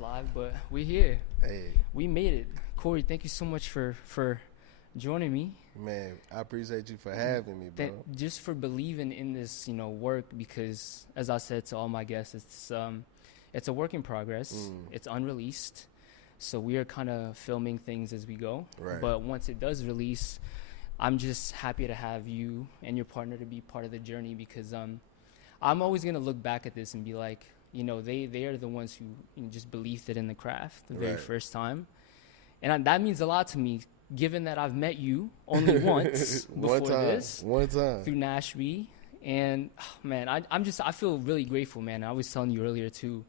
live, but we're here. Hey, We made it. Corey, thank you so much for joining me. man, I appreciate you for having me, bro. Just for believing in this, work, because as I said to all my guests, it's a work in progress. It's unreleased. So we are kind of filming things as we go. Right. But once it does release, I'm just happy to have you and your partner to be part of the journey, because I'm always going to look back at this and be like, they are the ones who just believed it in the craft the very first time. And that means a lot to me, given that I've met you only once before One time. through Nashville. And man, I feel really grateful, man. I was telling you earlier too,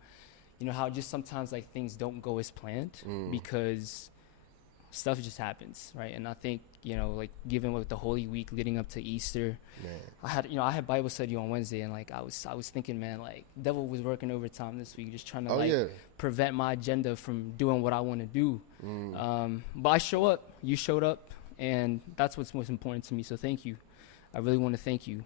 how just sometimes like things don't go as planned because stuff just happens, right? And I think, like given with the Holy Week leading up to Easter, man. I had Bible study on Wednesday, and like I was thinking, man, like devil was working overtime this week, just trying to prevent my agenda from doing what I want to do. But I show up, you showed up, and that's what's most important to me. So thank you. I really want to thank you.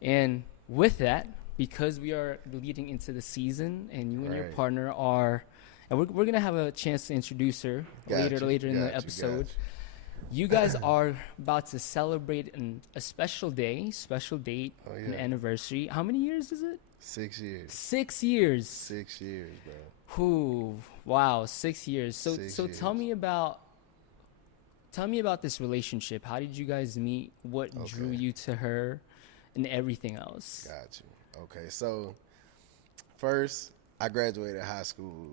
And with that, because we are leading into the season, and you and your partner are, and we're gonna have a chance to introduce her later in the episode. You guys are about to celebrate a special date, an anniversary. How many years is it? 6 years. 6 years. 6 years, bro. Ooh, wow, 6 years. So tell me about this relationship. How did you guys meet? What drew you to her, and everything else? Got you. Okay, so first I graduated high school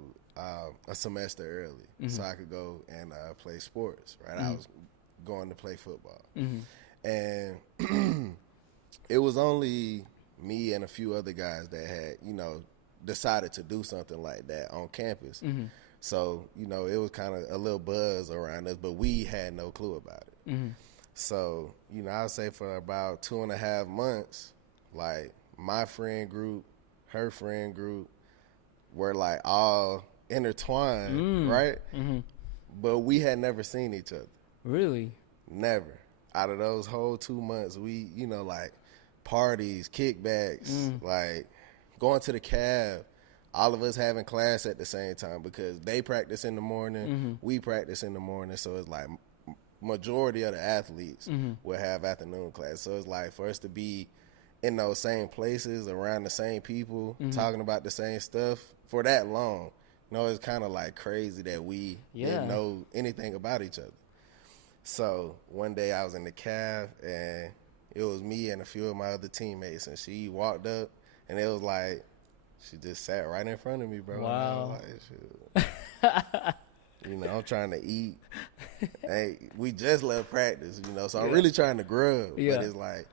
a semester early, so I could go and play sports. Right, I was going to play football, and it was only me and a few other guys that had, decided to do something like that on campus. So, it was kind of a little buzz around us, but we had no clue about it. So, I would say for about 2.5 months, like my friend group, her friend group were like all intertwined, right? But we had never seen each other. Really? Never. Out of those whole 2 months, we, like parties, kickbacks, like going to the cab, all of us having class at the same time, because they practice in the morning, we practice in the morning. So it's like majority of the athletes will have afternoon class. So it's like for us to be in those same places, around the same people, talking about the same stuff for that long, it's kind of like crazy that we didn't know anything about each other. So one day I was in the cab, and it was me and a few of my other teammates, and she walked up, and it was like she just sat right in front of me, bro. Wow. And I was like, I'm trying to eat. Hey, we just left practice, so I'm really trying to grub. But it's like,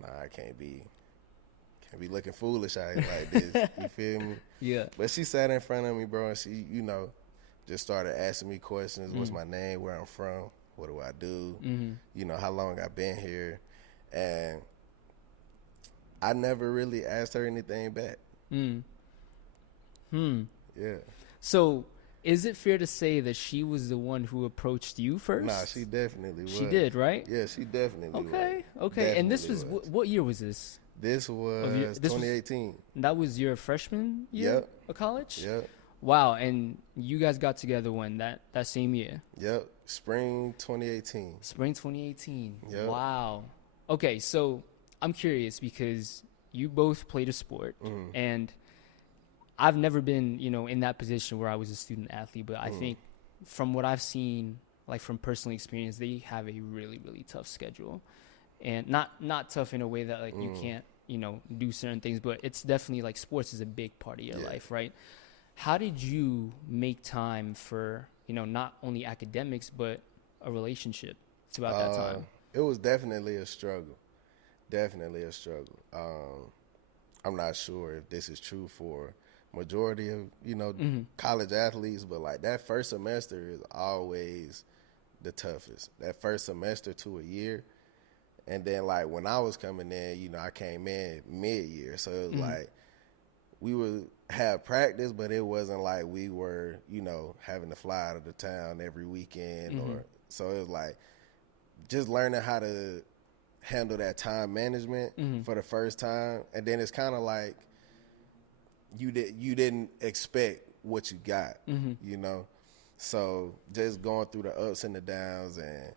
nah, I can't be looking foolish out here like this. You feel me? Yeah. But she sat in front of me, bro, and she, just started asking me questions. What's my name? Where I'm from? What do I do? How long I've been here? And I never really asked her anything back. Yeah. So is it fair to say that she was the one who approached you first? Nah, she definitely was. She did, right? Yeah, she definitely was. Okay. Definitely And this was, what year was this? This was 2018. That was your freshman year of college? Yep. Wow, and you guys got together when? That same year? Yep, spring 2018. Spring 2018. Yep. Wow. Okay, so I'm curious, because you both played a sport, and I've never been, in that position where I was a student athlete, but I think from what I've seen, like from personal experience, they have a really, really tough schedule. And not tough in a way that like you can't, do certain things, but it's definitely like sports is a big part of your life, right? How did you make time for, not only academics, but a relationship throughout that time? It was definitely a struggle. Definitely a struggle. I'm not sure if this is true for majority of, college athletes, but like that first semester is always the toughest. That first semester to a year. And then like when I was coming in, I came in mid-year. So it was like we would have practice, but it wasn't like we were, having to fly out of the town every weekend. So it was like just learning how to handle that time management for the first time. And then it's kind of like you didn't expect what you got, you know? So just going through the ups and the downs and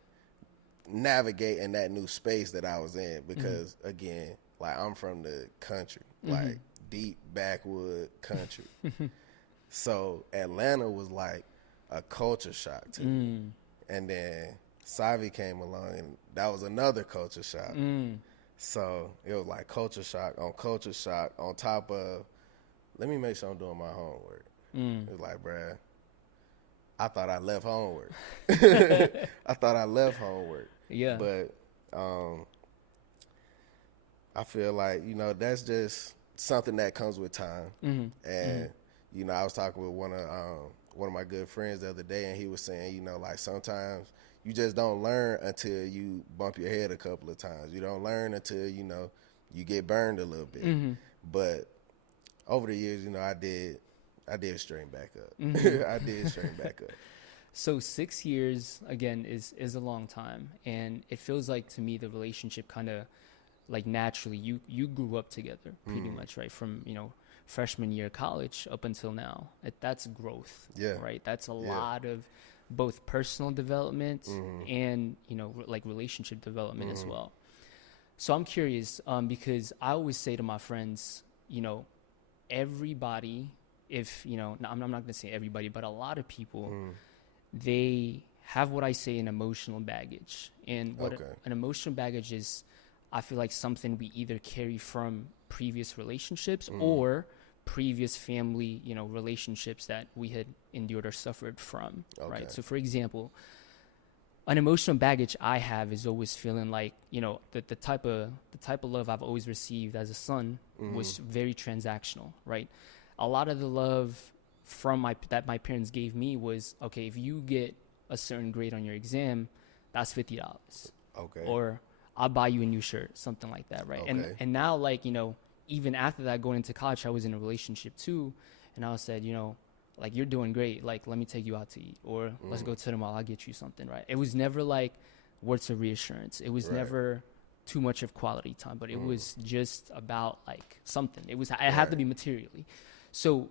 navigating that new space that I was in, because again, like I'm from the country, like deep backwood country. So Atlanta was like a culture shock to me. And then Savi came along, and that was another culture shock. So it was like culture shock on top of, let me make sure I'm doing my homework. It was like, bruh, I thought I left homework. Yeah. But I feel like, you know, that's just something that comes with time. And, you know, I was talking with one of my good friends the other day, and he was saying, you know, like sometimes you just don't learn until you bump your head a couple of times. You don't learn until, you know, you get burned a little bit. But over the years, you know, I did straighten back up. I did straighten back up. So 6 years, again, is a long time. And it feels like, to me, the relationship kind of, like, naturally, you grew up together pretty much, right? From, you know, freshman year of college up until now. That's growth, right? That's a lot of both personal development and, you know, like relationship development as well. So I'm curious, because I always say to my friends, you know, everybody, if, you know, I'm not going to say everybody, but a lot of people, they have what I say an emotional baggage. And what an emotional baggage is, I feel like something we either carry from previous relationships or previous family, you know, relationships that we had endured or suffered from, right? So for example, an emotional baggage I have is always feeling like, you know, the type of love I've always received as a son was very transactional, right? A lot of the love that my parents gave me was, okay, if you get a certain grade on your exam, that's $50. Okay. Or I'll buy you a new shirt, something like that, right? Okay. And now, like, you know, even after that, going into college, I was in a relationship too, and I said, you know, like, you're doing great, like, let me take you out to eat, or let's go to the mall, I'll get you something, right? It was never like words of reassurance. It was never too much of quality time, but it was just about like something. It had to be materially. So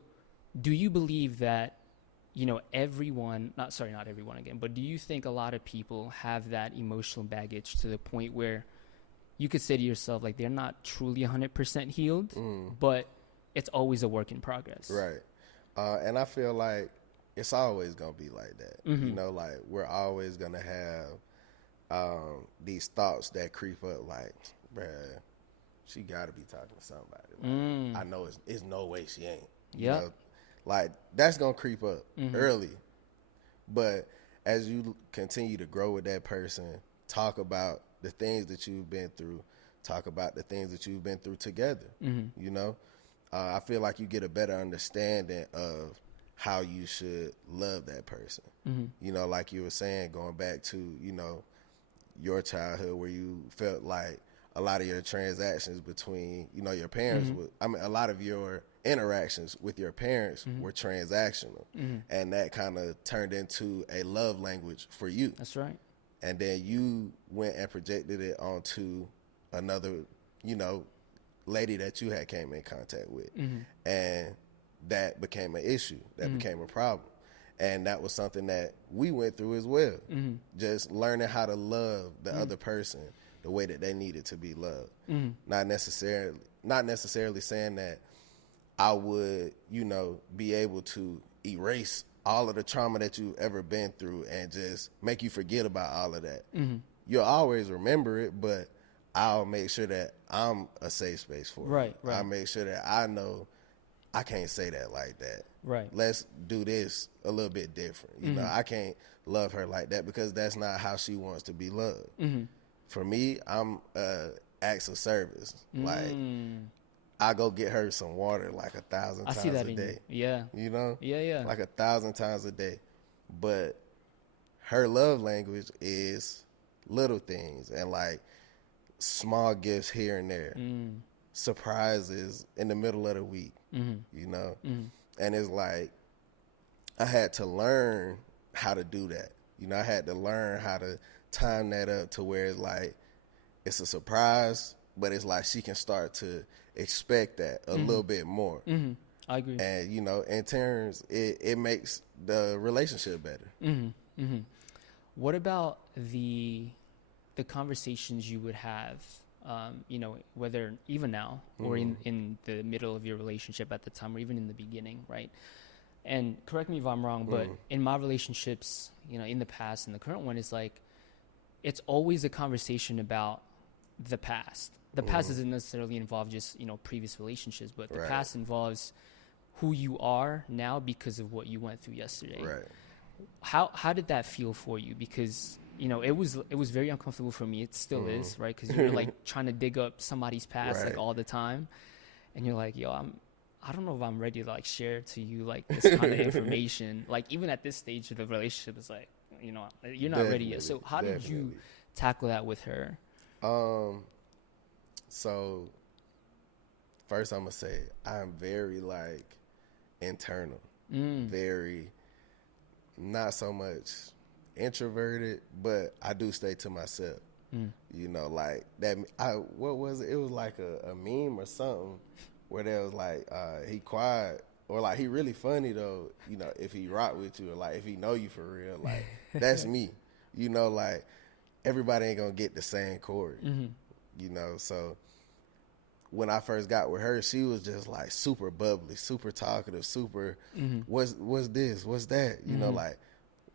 do you believe that, you know, not everyone again, but do you think a lot of people have that emotional baggage to the point where you could say to yourself, like, they're not truly 100% healed, but it's always a work in progress? Right. And I feel like it's always going to be like that. You know, like, we're always going to have these thoughts that creep up, like, bruh, she got to be talking to somebody. Like, I know it's no way she ain't. You know? Like, that's going to creep up early. But as you continue to grow with that person, talk about the things that you've been through, talk about the things that you've been through together, you know? I feel like you get a better understanding of how you should love that person. You know, like you were saying, going back to, you know, your childhood where you felt like a lot of your transactions between, you know, your parents, a lot of your interactions with your parents were transactional. And that kind of turned into a love language for you. That's right. And then you went and projected it onto another, you know, lady that you had came in contact with. And that became an issue. That became a problem. And that was something that we went through as well. Just learning how to love the other person the way that they needed to be loved. Not necessarily saying that I would, you know, be able to erase all of the trauma that you've ever been through and just make you forget about all of that. You'll always remember it, but I'll make sure that I'm a safe space for you. Right. I'll make sure that I know I can't say that like that. Right. Let's do this a little bit different. You know, I can't love her like that because that's not how she wants to be loved. For me, I'm acts of service. Like, I go get her some water like 1,000 times a day. Yeah. You know? Yeah. Like 1,000 times a day. But her love language is little things and like small gifts here and there. Surprises in the middle of the week. You know? And it's like, I had to learn how to do that. You know, I had to learn how to time that up to where it's like, it's a surprise, but it's like she can start to expect that a little bit more. I agree. And, you know, in turns, it makes the relationship better. Mm-hmm. Mm-hmm. What about the conversations you would have, you know, whether even now or in the middle of your relationship at the time or even in the beginning, right? And correct me if I'm wrong, but in my relationships, you know, in the past and the current one, is like, it's always a conversation about the past. The past doesn't necessarily involve just, you know, previous relationships, but the past involves who you are now because of what you went through yesterday. Right. How did that feel for you? Because, you know, it was very uncomfortable for me. It still is, right? Because you're like trying to dig up somebody's past like all the time, and you're like, yo, I don't know if I'm ready to like share to you like this kind of information. Like even at this stage of the relationship, it's like, you know, you're not ready yet. So how did you tackle that with her? So first I'm gonna say I'm very like internal, very not so much introverted, but I do stay to myself. You know, like that. What was it? It was like a meme or something where there was like he quiet or like he really funny though. You know, if he rock with you or like if he know you for real, like that's me. You know, like everybody ain't gonna get the same Corey. You know, so when I first got with her, she was just like super bubbly, super talkative, super what's this, what's that? You know, like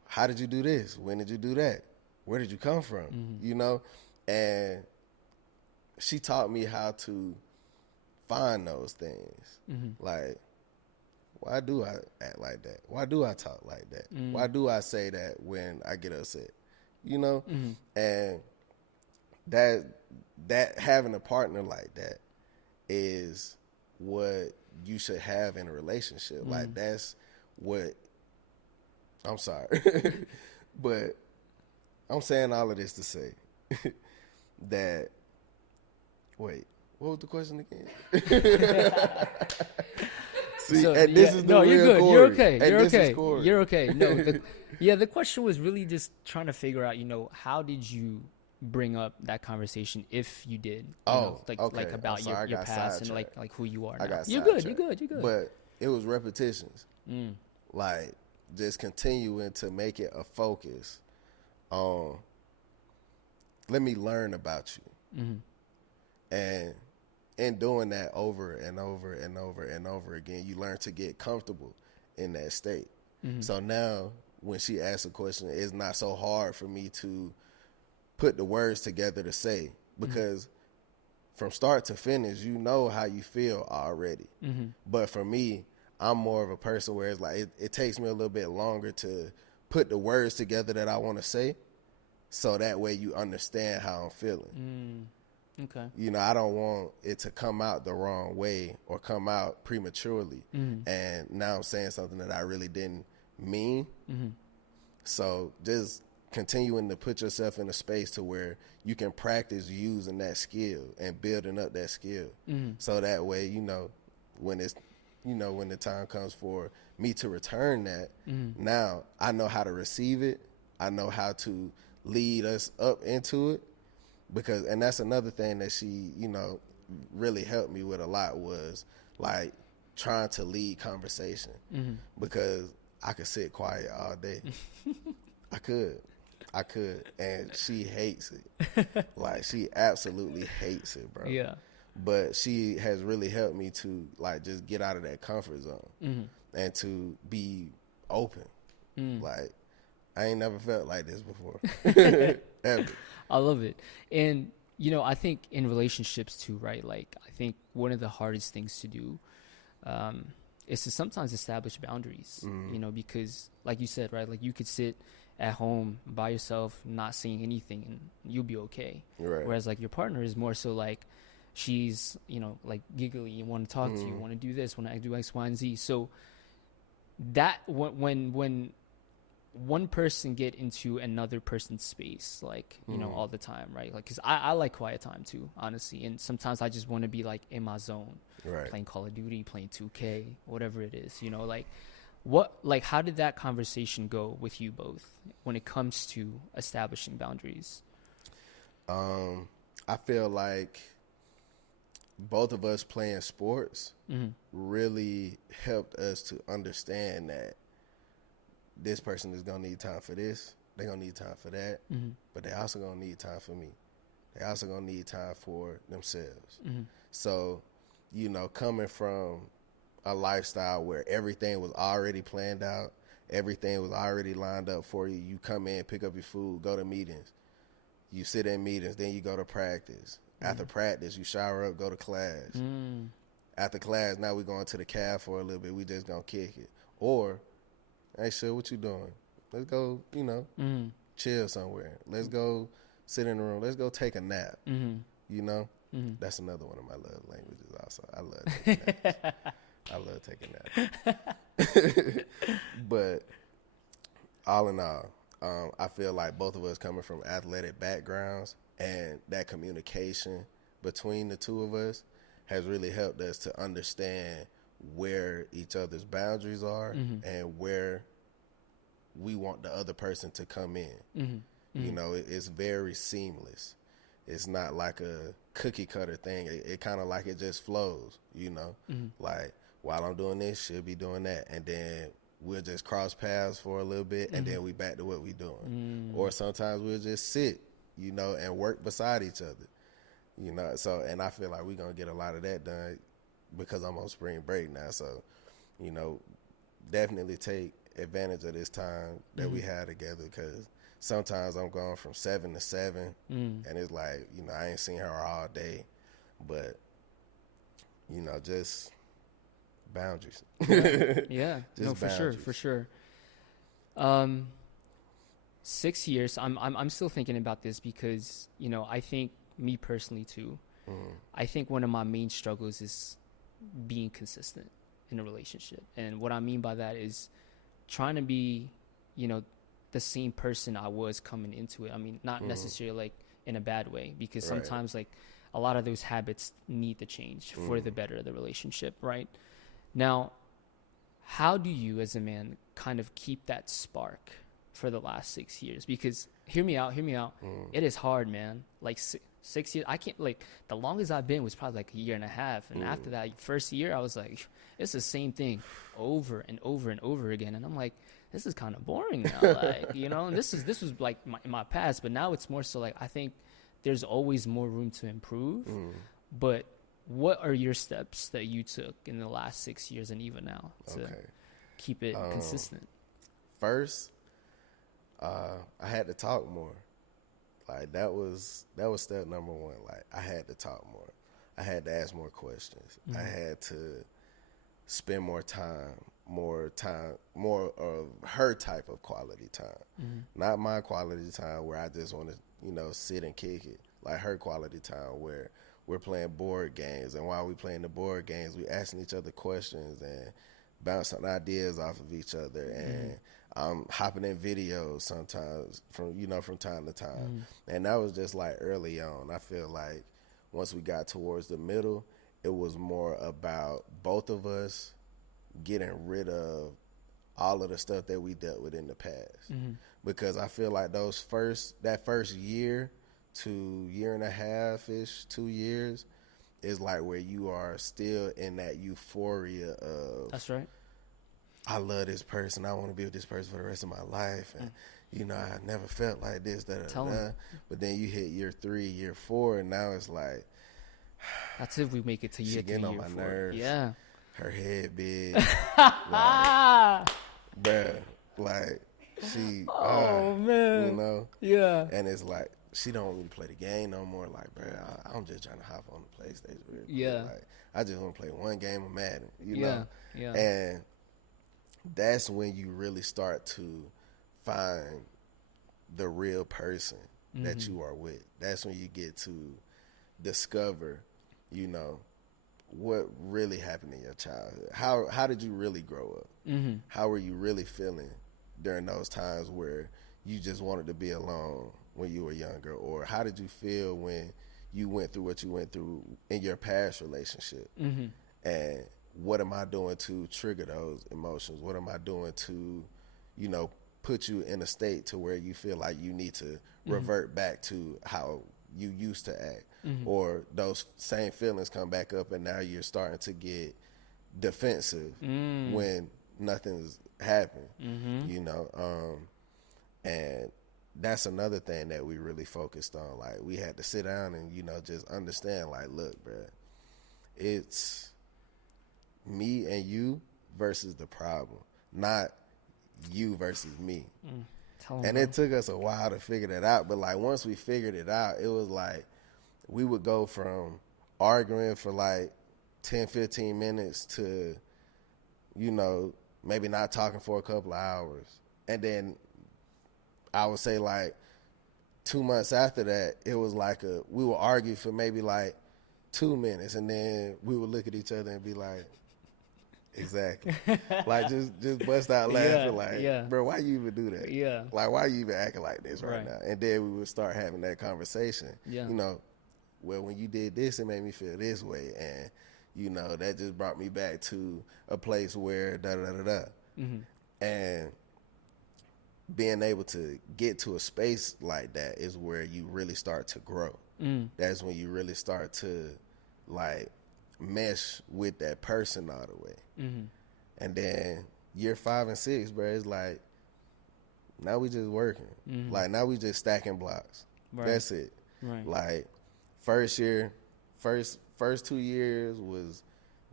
how did you do this? When did you do that? Where did you come from? You know, and she taught me how to find those things. Like, why do I act like that? Why do I talk like that? Why do I say that when I get upset? You know, and that having a partner like that is what you should have in a relationship. Like that's what I'm sorry. But I'm saying all of this to say that wait, what was the question again? See, So, and this is the no, real you're good. Corey. You're okay. And You're this is okay. Corey. You're okay. No, the question was really just trying to figure out, you know, how did you bring up that conversation if you did? You know, like okay. like about your past and like who you are now. I got You're good. sidetracked. You're good. You're good. But it was repetitions. Like just continuing to make it a focus on let me learn about you. And in doing that over and over and over and over again, you learn to get comfortable in that state. So now when she asks a question, it's not so hard for me to put the words together to say, because from start to finish, you know how you feel already. But for me, I'm more of a person where it's like it takes me a little bit longer to put the words together that I want to say, so that way you understand how I'm feeling. Okay. You know, I don't want it to come out the wrong way or come out prematurely. And now I'm saying something that I really didn't mean. So just continuing to put yourself in a space to where you can practice using that skill and building up that skill. So that way, you know, when it's, you know, when the time comes for me to return that, now I know how to receive it. I know how to lead us up into it. Because, and that's another thing that she, you know, really helped me with a lot was like trying to lead conversation. Because I could sit quiet all day. I could. And she hates it. Like she absolutely hates it, bro. Yeah. But she has really helped me to like just get out of that comfort zone and to be open. Like I ain't never felt like this before. Ever. I love it. And, you know, I think in relationships too, right? Like, I think one of the hardest things to do is to sometimes establish boundaries, you know, because like you said, right? Like you could sit at home by yourself, not saying anything and you'll be okay. Right. Whereas like your partner is more so like she's, you know, like giggly, you want to talk to you, want to do this, want to do X, Y, and Z. So that when one person get into another person's space, like, you know, all the time, right? Like, cause I like quiet time too, honestly. And sometimes I just want to be like in my zone, right, playing Call of Duty, playing 2K, whatever it is, you know, like how did that conversation go with you both when it comes to establishing boundaries? I feel like both of us playing sports Mm-hmm. really helped us to understand that this person is going to need time for this. They're going to need time for that. Mm-hmm. But they also going to need time for me. They also going to need time for themselves. Mm-hmm. So, you know, coming from a lifestyle where everything was already planned out, everything was already lined up for you. You come in, pick up your food, go to meetings. You sit in meetings, then you go to practice. After practice, you shower up, go to class. After class, now we're going to the caf for a little bit. We just going to kick it. Or, hey, Shug, what you doing? Let's go, you know, chill somewhere. Let's go sit in the room. Let's go take a nap, you know? That's another one of my love languages also. I love taking naps. I love taking naps. But all in all, I feel like both of us coming from athletic backgrounds and that communication between the two of us has really helped us to understand where each other's boundaries are and where we want the other person to come in. You know, it's very seamless. It's not like a cookie cutter thing. It kind of like it just flows, you know? Like, while I'm doing this, she'll be doing that. And then we'll just cross paths for a little bit, and then we back to what we doing. Or sometimes we'll just sit, you know, and work beside each other, you know? So, and I feel like we're going to get a lot of that done because I'm on spring break now. So, you know, definitely take advantage of this time that we have together, because sometimes I'm going from 7 to 7, and it's like, you know, I ain't seen her all day, but, you know, just boundaries. Yeah. Just No, for boundaries. sure, for sure. 6 years. I'm still thinking about this because, you know, I think me personally too. I think one of my main struggles is being consistent in a relationship, and what I mean by that is trying to be, you know, the same person I was coming into it. I mean, not necessarily like in a bad way, because sometimes like a lot of those habits need to change for the better of the relationship, right? Now, how do you as a man kind of keep that spark for the last 6 years? Because hear me out. It is hard, man. Like 6 years, I can't, like, the longest I've been was probably like a year and a half. And after that first year, I was like, it's the same thing over and over and over again. And I'm like, this is kind of boring now. Like, you know, and this was like my past, but now it's more so like, I think there's always more room to improve. But what are your steps that you took in the last 6 years and even now to keep it consistent? First, I had to talk more. Like, that was step number one. Like, I had to talk more. I had to ask more questions. I had to spend more of her type of quality time. Not my quality time where I just want to, you know, sit and kick it. Like, her quality time where we're playing board games, and while we playing the board games, we asking each other questions and bouncing ideas off of each other, and I'm hopping in videos sometimes from time to time. And that was just like early on. I feel like once we got towards the middle, it was more about both of us getting rid of all of the stuff that we dealt with in the past. Because I feel like that first year to year and a half-ish, 2 years, is like where you are still in that euphoria of, That's right. I love this person, I want to be with this person for the rest of my life, and you know, I never felt like this, but then you hit year 3, year 4, and now it's like, that's if we make it to year 3, getting on my 4. nerves. Yeah. Her head big. Like, bruh, like, she, man. you know? Yeah. And it's like, she don't want me to play the game no more. Like, bruh, I'm just trying to hop on the PlayStation real quick. Yeah. Like, I just want to play one game of Madden, you Yeah. know? Yeah. And that's when you really start to find the real person that you are with. That's when you get to discover, you know, what really happened in your childhood. How did you really grow up? How were you really feeling during those times where you just wanted to be alone when you were younger? Or how did you feel when you went through what you went through in your past relationship? And what am I doing to trigger those emotions? What am I doing to, you know, put you in a state to where you feel like you need to revert back to how you used to act, or those same feelings come back up, and now you're starting to get defensive when nothing's happened, you know. And that's another thing that we really focused on. Like, we had to sit down and, you know, just understand, like, look, bro, it's me and you versus the problem, not you versus me. And it took us a while to figure that out. But, like, once we figured it out, it was like we would go from arguing for, like, 10, 15 minutes to, you know, maybe not talking for a couple of hours. And then I would say, like, 2 months after that, it was like we would argue for maybe, like, 2 minutes. And then we would look at each other and be like, exactly. Like, just bust out laughing, bro, why you even do that? Yeah. Like, why you even acting like this right now? And then we would start having that conversation. Yeah. You know, well, when you did this, it made me feel this way. And, you know, that just brought me back to a place where da-da-da-da-da. And being able to get to a space like that is where you really start to grow. That's when you really start to, like, mesh with that person all the way. And then year 5 and 6, bro, it's like, now we just working. Like, now we just stacking blocks. That's it. Like, first 2 years was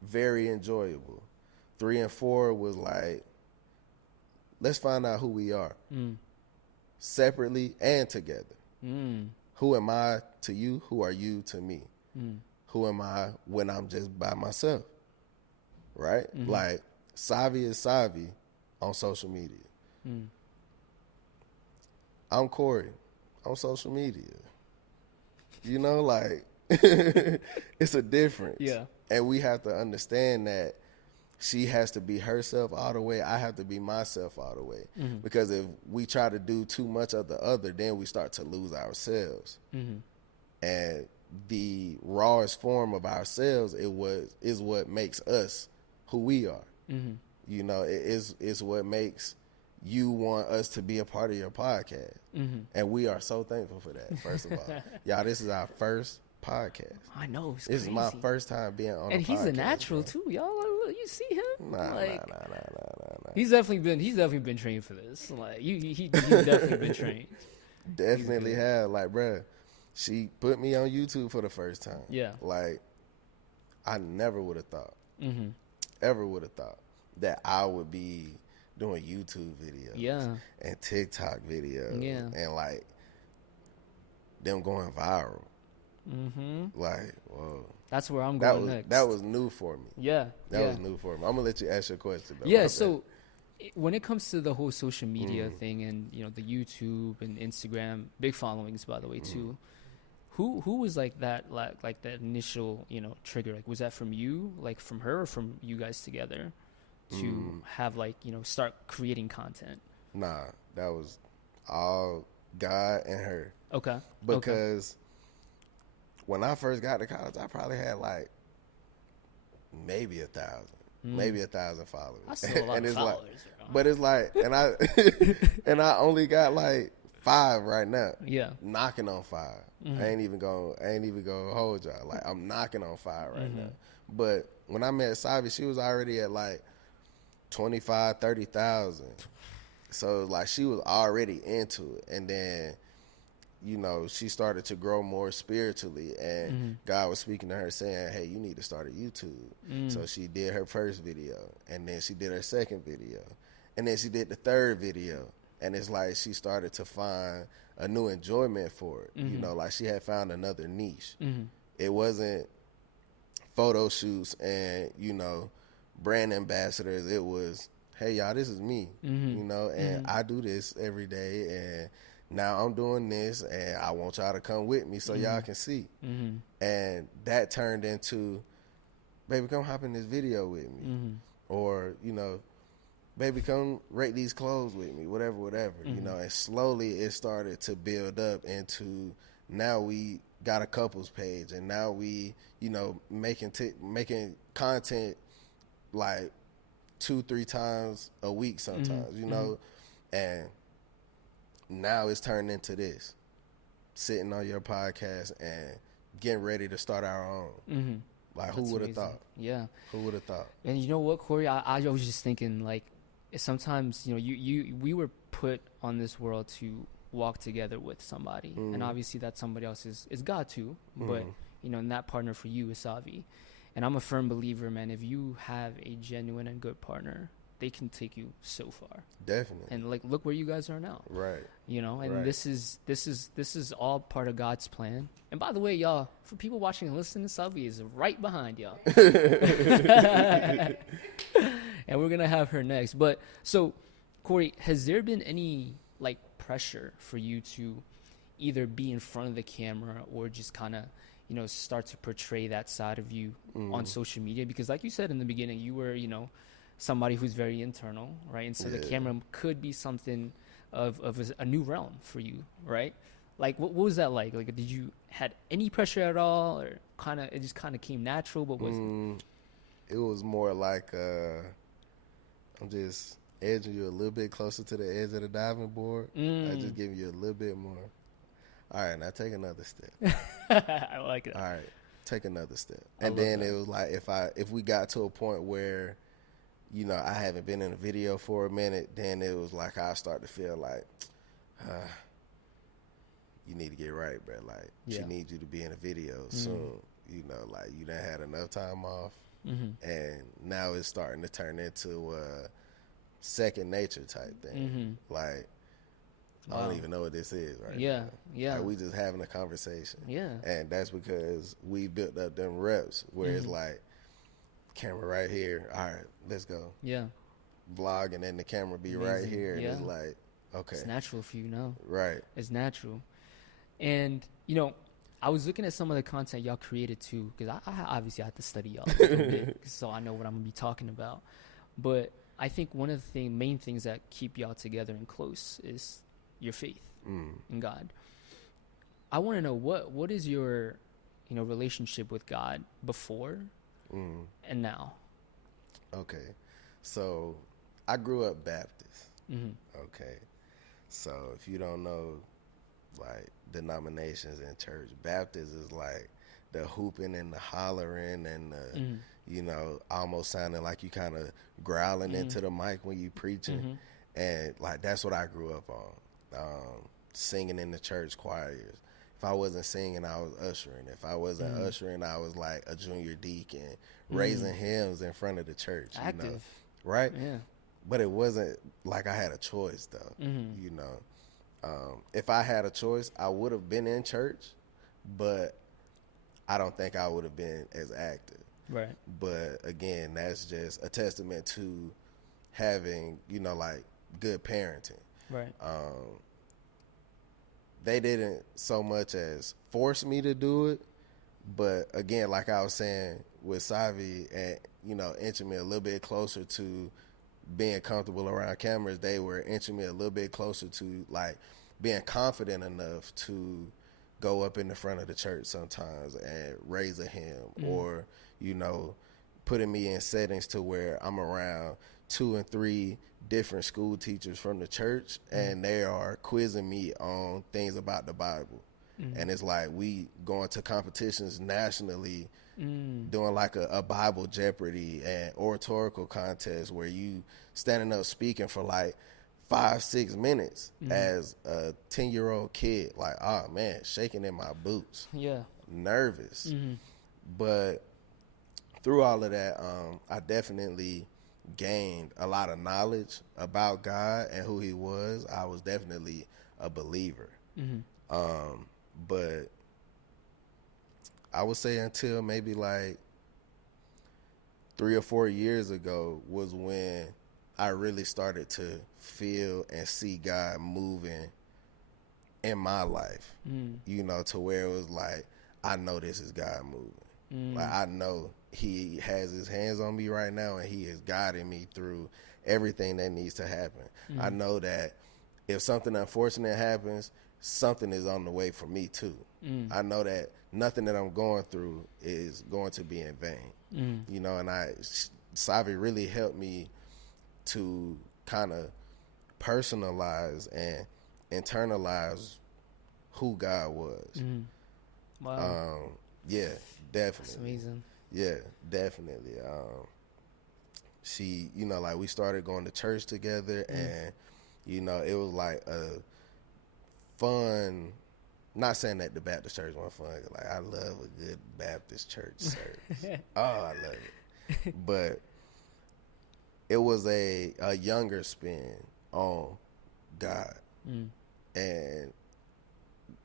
very enjoyable. 3 and 4 was like, let's find out who we are, separately and together. Who am I to you? Who are you to me? Who am I when I'm just by myself, right? Like, Savi is Savi on social media. I'm Corey on social media. You know, like, it's a difference. Yeah. And we have to understand that she has to be herself all the way. I have to be myself all the way. Because if we try to do too much of the other, then we start to lose ourselves. And the rawest form of ourselves is what makes us who we are. You know, it's what makes you want us to be a part of your podcast. And we are so thankful for that, first of all. Y'all, this is our first podcast. I know. This is my first time being on a podcast. And he's a natural, too, y'all. You see him? Nah. He's definitely been trained for this. Like, he's definitely been trained. Definitely have. Like, bruh, she put me on YouTube for the first time. Yeah. Like, I never would have thought, ever would have thought that I would be doing YouTube videos and TikTok videos and, like, them going viral. Like, whoa. That's where I'm going next. That was new for me. Yeah. That was new for me. I'm going to let you ask your question, though. Yeah, so when it comes to the whole social media thing and, you know, the YouTube and Instagram, big followings, by the way, too. Who was like that initial, you know, trigger? Like, was that from you, like from her, or from you guys together to have, like, you know, start creating content? Nah, that was all God and her. Okay. Because when I first got to college, I probably had like maybe 1,000, maybe 1,000 followers. That's still a lot of followers. Like, but it's like, and I only got like 5 right now. Yeah, knocking on 5. I ain't even gonna hold y'all. Like, I'm knocking on 5 right now. But when I met Savi, she was already at like 25, 30,000. So, like, she was already into it. And then, you know, she started to grow more spiritually, and God was speaking to her saying, hey, you need to start a YouTube. So she did her first video, and then she did her second video, and then she did the third video. And it's like she started to find a new enjoyment for it. You know, like, she had found another niche. It wasn't photo shoots and, you know, brand ambassadors. It was, hey, y'all, this is me, you know, and I do this every day, and now I'm doing this, and I want y'all to come with me so y'all can see. And that turned into, baby, come hop in this video with me. Or, you know, baby, come rate these clothes with me, whatever, you know. And slowly it started to build up into, now we got a couples page, and now we, you know, making content like 2-3 times a week sometimes, you know. And now it's turned into this. sitting on your podcast and getting ready to start our own. Mm-hmm. Like, who would have thought? Yeah. Who would have thought? And you know what, Corey? I was just thinking, like, sometimes, you know, we were put on this world to walk together with somebody. And obviously that somebody else is God too. But, you know, and that partner for you is Savi. And I'm a firm believer, man, if you have a genuine and good partner, they can take you so far. Definitely. And like, look where you guys are now. Right. You know, and this is all part of God's plan. And by the way, y'all, for people watching and listening, Savi is right behind y'all. And we're gonna have her next. But so, Corey, has there been any like pressure for you to either be in front of the camera or just kind of, you know, start to portray that side of you on social media? Because like you said in the beginning, you were, you know, somebody who's very internal, right? And so the camera could be something of a new realm for you, right? Like, what was that like? Like, did you had any pressure at all, or kind of it just kind of came natural? What was it? It was more like I'm just edging you a little bit closer to the edge of the diving board. I just giving you a little bit more. All right, now take another step. I like it. All right, take another step. And then it was like if we got to a point where, you know, I haven't been in a video for a minute, then it was like I start to feel like, you need to get right, bro. Like, she needs you to be in a video soon. You know, like, you done had enough time off, and now it's starting to turn into a second nature type thing. Like, I don't even know what this is right now. Yeah. Like, we just having a conversation. Yeah. And that's because we built up them reps where it's like, camera right here. All right, let's go. Yeah. Vlog, and then the camera be right here. And it's like, okay. It's natural for you now. Right. It's natural. And, you know, I was looking at some of the content y'all created too, because I obviously have to study y'all a little bit, so I know what I'm going to be talking about. But I think one of the main things that keep y'all together and close is your faith in God. I want to know what is your, you know, relationship with God before and now? Okay. So I grew up Baptist. Okay. So if you don't know, like, denominations in church, Baptist is like the hooping and the hollering and the, you know, almost sounding like you kind of growling into the mic when you preaching. And like, that's what I grew up on. Singing in the church choirs. If I wasn't singing, I was ushering. If I wasn't ushering, I was like a junior deacon, raising hymns in front of the church. Active. You know? Right? Yeah. But it wasn't like I had a choice, though. You know, if I had a choice, I would have been in church, but I don't think I would have been as active. Right. But again, that's just a testament to having, you know, like, good parenting. Right. They didn't so much as force me to do it, but again, like I was saying with Savi, and, you know, inching me a little bit closer to being comfortable around cameras, they were inching me a little bit closer to, like, being confident enough to go up in the front of the church sometimes and raise a hymn, or, you know, putting me in settings to where I'm around 2 and 3 different school teachers from the church, and they are quizzing me on things about the Bible. And it's like we going to competitions nationally, doing like a Bible Jeopardy and oratorical contest where you standing up speaking for like 5-6 minutes as a 10-year-old kid. Like, oh man, shaking in my boots. Yeah. Nervous. But through all of that, I definitely gained a lot of knowledge about God and who he was. I was definitely a believer. But I would say until maybe like 3 or 4 years ago was when I really started to feel and see God moving in my life, you know, to where it was like, I know this is God moving. Like, I know he has his hands on me right now, and he is guiding me through everything that needs to happen. I know that if something unfortunate happens, something is on the way for me too. I know that nothing that I'm going through is going to be in vain. You know, and Savi really helped me to kind of personalize and internalize who God was. Wow. Yeah, definitely. That's amazing. Yeah, definitely. She, you know, like we started going to church together, and you know, it was like a fun. Not saying that the Baptist church wasn't fun. Like, I love a good Baptist church service. Oh, I love it. But it was a younger spin on God, and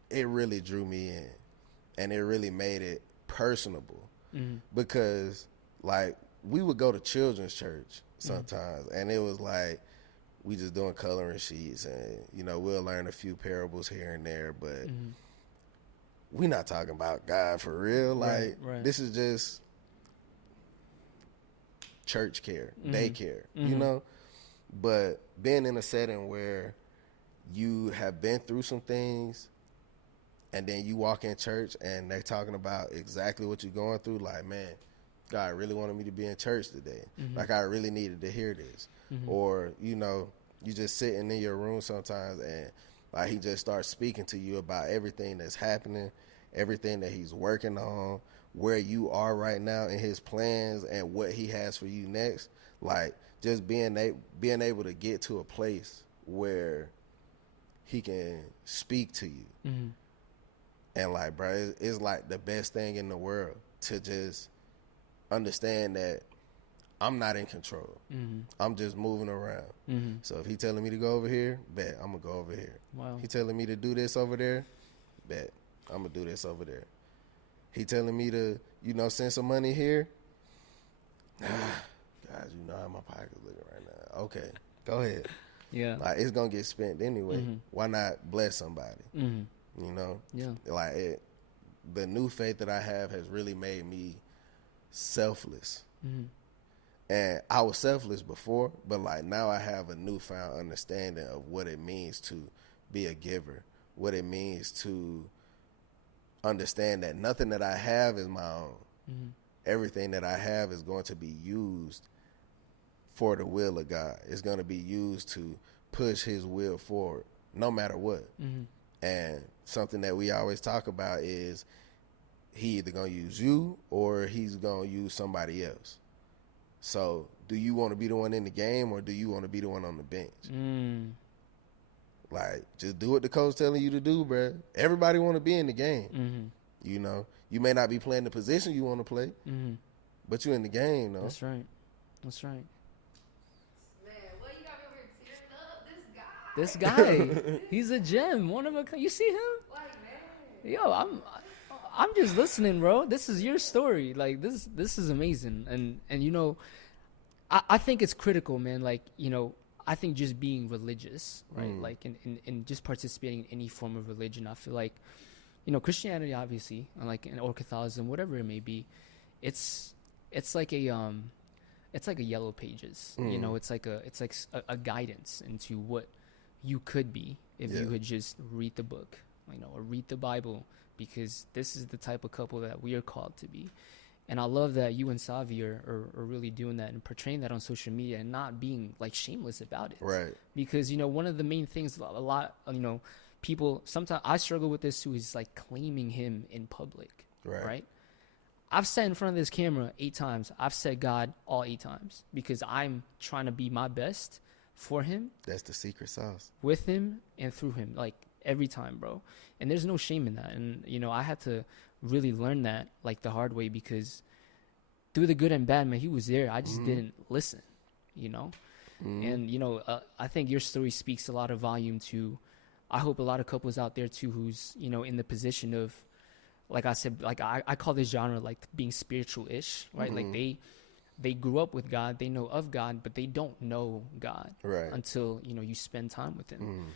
it really drew me in, and it really made it personable, because like we would go to children's church sometimes, and it was like we just doing coloring sheets, and you know, we'll learn a few parables here and there, but we not talking about God for real. Like, this is just church care, daycare, you know. But being in a setting where you have been through some things, and then you walk in church and they're talking about exactly what you're going through, like, man, God really wanted me to be in church today. Like, I really needed to hear this. Or, you know, you just sitting in your room sometimes, and like he just starts speaking to you about everything that's happening, everything that he's working on, where you are right now in his plans, and what he has for you next. Like, just being able to get to a place where he can speak to you. And like, bro, it's like the best thing in the world to just understand that I'm not in control. I'm just moving around. So if he telling me to go over here, bet I'm gonna go over here. He telling me to do this over there, bet I'm gonna do this over there. He telling me to, you know, send some money here. Guys, you know how my pocket's looking right now. Okay, go ahead. Yeah. Like, it's gonna get spent anyway. Why not bless somebody? You know? Yeah. Like, the new faith that I have has really made me selfless. And I was selfless before, but like now I have a newfound understanding of what it means to be a giver, what it means to understand that nothing that I have is my own. Everything that I have is going to be used for the will of God. It's going to be used to push his will forward, no matter what. And something that we always talk about is he either going to use you or he's going to use somebody else. So do you want to be the one in the game, or do you want to be the one on the bench? Like, just do what the coach telling you to do, bruh. Everybody want to be in the game. You know, you may not be playing the position you want to play, but you're in the game, though. That's right. That's right. Man, what you got me over here tearing up? This guy. This guy, he's a gem. One of a kind. You see him? Like, man. Yo, I'm just listening, bro. This is your story. Like, this is amazing. And you know, I think it's critical, man. Like, you know, I think just being religious, right? Like, in just participating in any form of religion, I feel like, you know, Christianity, obviously, or Catholicism, whatever it may be, it's like a yellow pages. You know, it's like a guidance into what you could be if you would just read the book, you know, or read the Bible, because this is the type of couple that we are called to be. And I love that you and Savi are really doing that and portraying that on social media and not being like shameless about it. Right. Because, you know, one of the main things a lot, you know, people, sometimes I struggle with this too, is like claiming him in public. Right. I've sat in front of this camera 8 times. I've said God all 8 times because I'm trying to be my best for him. That's the secret sauce. With him and through him, like every time, bro. And there's no shame in that. And, you know, I had to really learn that like the hard way, because through the good and bad, man, he was there. I just didn't listen, you know. And, you know, I think your story speaks a lot of volume to, I hope, a lot of couples out there too, who's, you know, in the position of, like I said, like I call this genre like being spiritual-ish, right? Like they grew up with God, they know of God, but they don't know God until, you know, you spend time with him.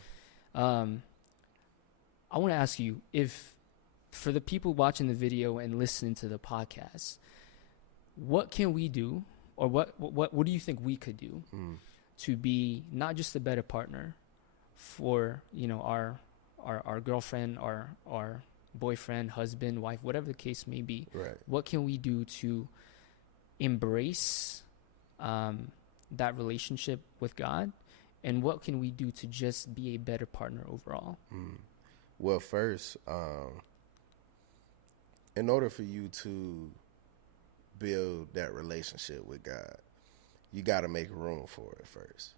I want to ask you, if for the people watching the video and listening to the podcast, what can we do, or what do you think we could do to be not just a better partner for, you know, our girlfriend, our boyfriend, husband, wife, whatever the case may be? What can we do to embrace that relationship with God, and what can we do to just be a better partner overall? Well, first, in order for you to build that relationship with God, you got to make room for it first.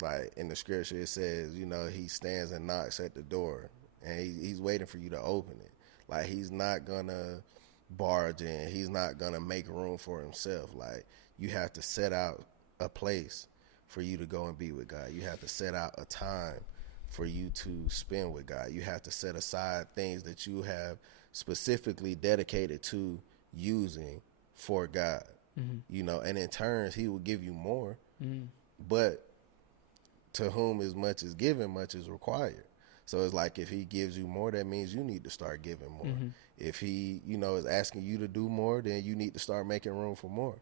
Like in the scripture, it says, you know, he stands and knocks at the door, and he's waiting for you to open it. Like, he's not going to barge in. He's not going to make room for himself. Like, you have to set out a place for you to go and be with God. You have to set out a time for you to spend with God. You have to set aside things that you have specifically dedicated to using for God. You know, and in turns, he will give you more. But to whom as much is given, much is required. So it's like, if he gives you more, that means you need to start giving more. If he, you know, is asking you to do more, then you need to start making room for more.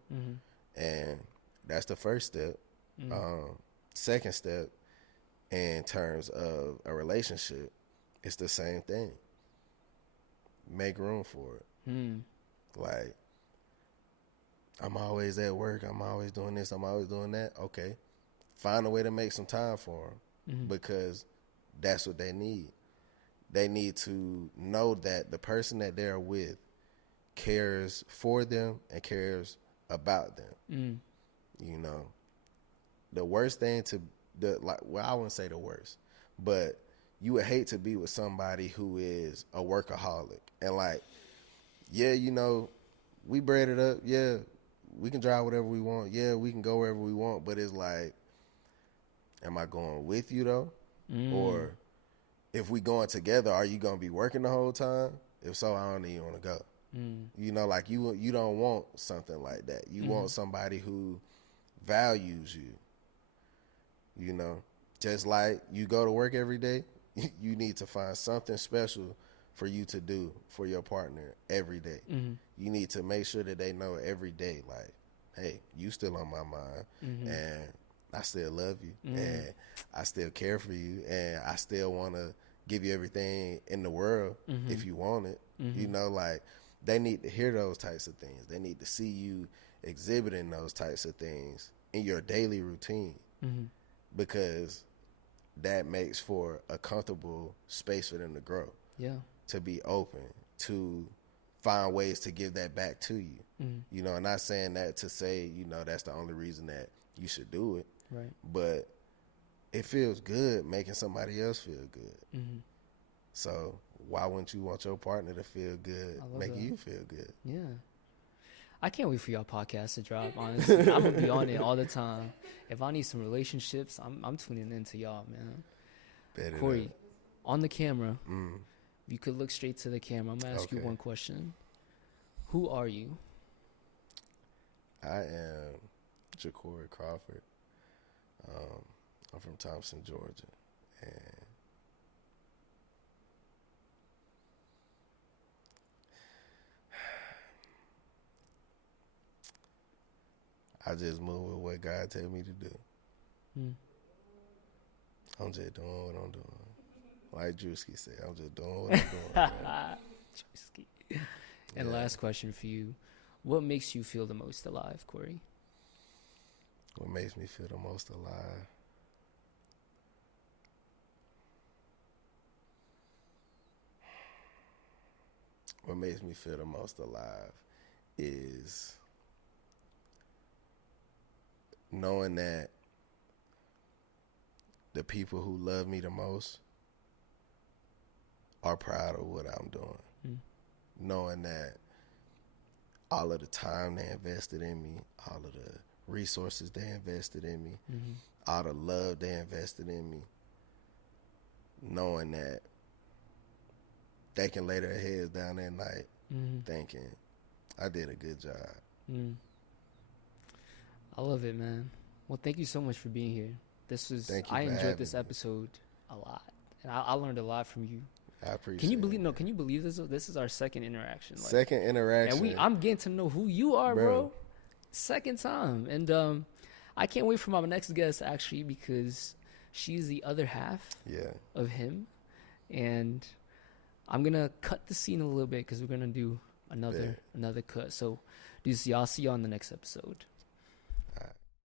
And that's the first step. Second step, in terms of a relationship, it's the same thing. Make room for it. Like, I'm always at work. I'm always doing this. I'm always doing that. Okay. Find a way to make some time for them, because that's what they need. They need to know that the person that they're with cares for them and cares about them. You know, the worst thing I wouldn't say the worst, but you would hate to be with somebody who is a workaholic and like, yeah, you know, we bred it up. Yeah, we can drive whatever we want. Yeah, we can go wherever we want. But it's like, am I going with you though? Or if we going together, are you going to be working the whole time? If so, I don't even want to go. You know, like you don't want something like that. You want somebody who values you. You know, just like you go to work every day, you need to find something special for you to do for your partner every day. You need to make sure that they know every day, like, hey, you still on my mind, and I still love you, and I still care for you, and I still want to give you everything in the world if you want it. You know, like, they need to hear those types of things. They need to see you exhibiting those types of things in your daily routine, because that makes for a comfortable space for them to grow. Yeah. To be open, to find ways to give that back to you. You know, and not saying that to say, you know, that's the only reason that you should do it. Right. But it feels good making somebody else feel good. So why wouldn't you want your partner to feel good, making you feel good? Yeah. I can't wait for y'all podcast to drop, honestly. I'm going to be on it all the time. If I need some relationships, I'm tuning into y'all, man. Corey, on the camera, you could look straight to the camera. I'm going to ask you one question. Who are you? I am Jacorey Crawford. I'm from Thompson, Georgia. And I just move with what God tell me to do. I'm just doing what I'm doing. Like Drewski said, I'm just doing what I'm doing. And last question for you. What makes you feel the most alive, Corey? What makes me feel the most alive? What makes me feel the most alive is knowing that the people who love me the most are proud of what I'm doing. Knowing that all of the time they invested in me, all of the resources they invested in me, all the love they invested in me, knowing that they can lay their heads down at night thinking, I did a good job. I love it, man. Well, thank you so much for being here. I enjoyed this episode a lot. And I learned a lot from you. I appreciate it. Can you believe this? This is our second interaction. Second interaction. And I'm getting to know who you are, bro. Second time. And I can't wait for my next guest, actually, because she's the other half of him. And I'm going to cut the scene a little bit because we're going to do another cut. So y'all see you on the next episode.